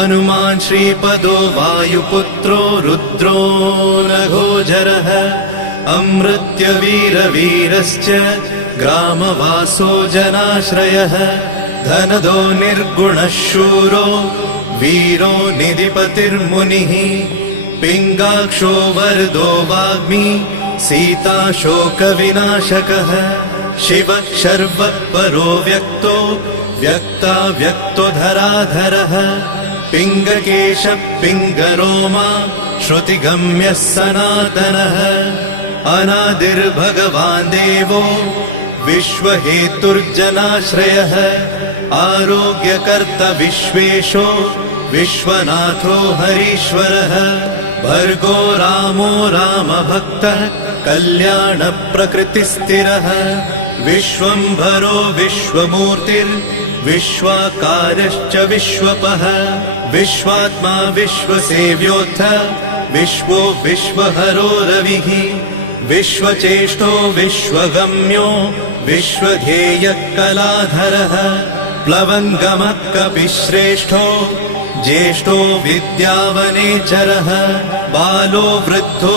हनुमान् श्रीपदो वायुपुत्रो रुद्रो नघोजरः अमृत्यवीरवीरश्च ग्रामवासो जनाश्रयः धनदो निर्गुणः शूरो वीरो निधिपतिर्मुनिः पिङ्गाक्षो वरदो वाग्मी सीताशोकविनाशकः शिवः शर्वपरो व्यक्तो व्यक्ताव्यक्तो धराधरः पिङ्गकेशः पिङ्गरोमा श्रुतिगम्यः सनातनः अनादिर्भगवान् देवो विश्वहेतुर्जनाश्रयः आरोग्यकर्ता विश्वेशो विश्वनाथो हरीश्वरः भर्गो रामो रामभक्तः कल्याणप्रकृतिस्थिरः विश्वम्भरो विश्वमूर्तिर्विश्वाकारश्च विश्वपः विश्वात्मा विश्वसेव्योऽथ विश्वो विश्वहरो रविः विश्वचेष्टो विश्वगम्यो विश्वध्येयः कलाधरः प्लवङ्गमः कपिश्रेष्ठो ज्येष्ठो विद्यावनेचरः बालो वृद्धो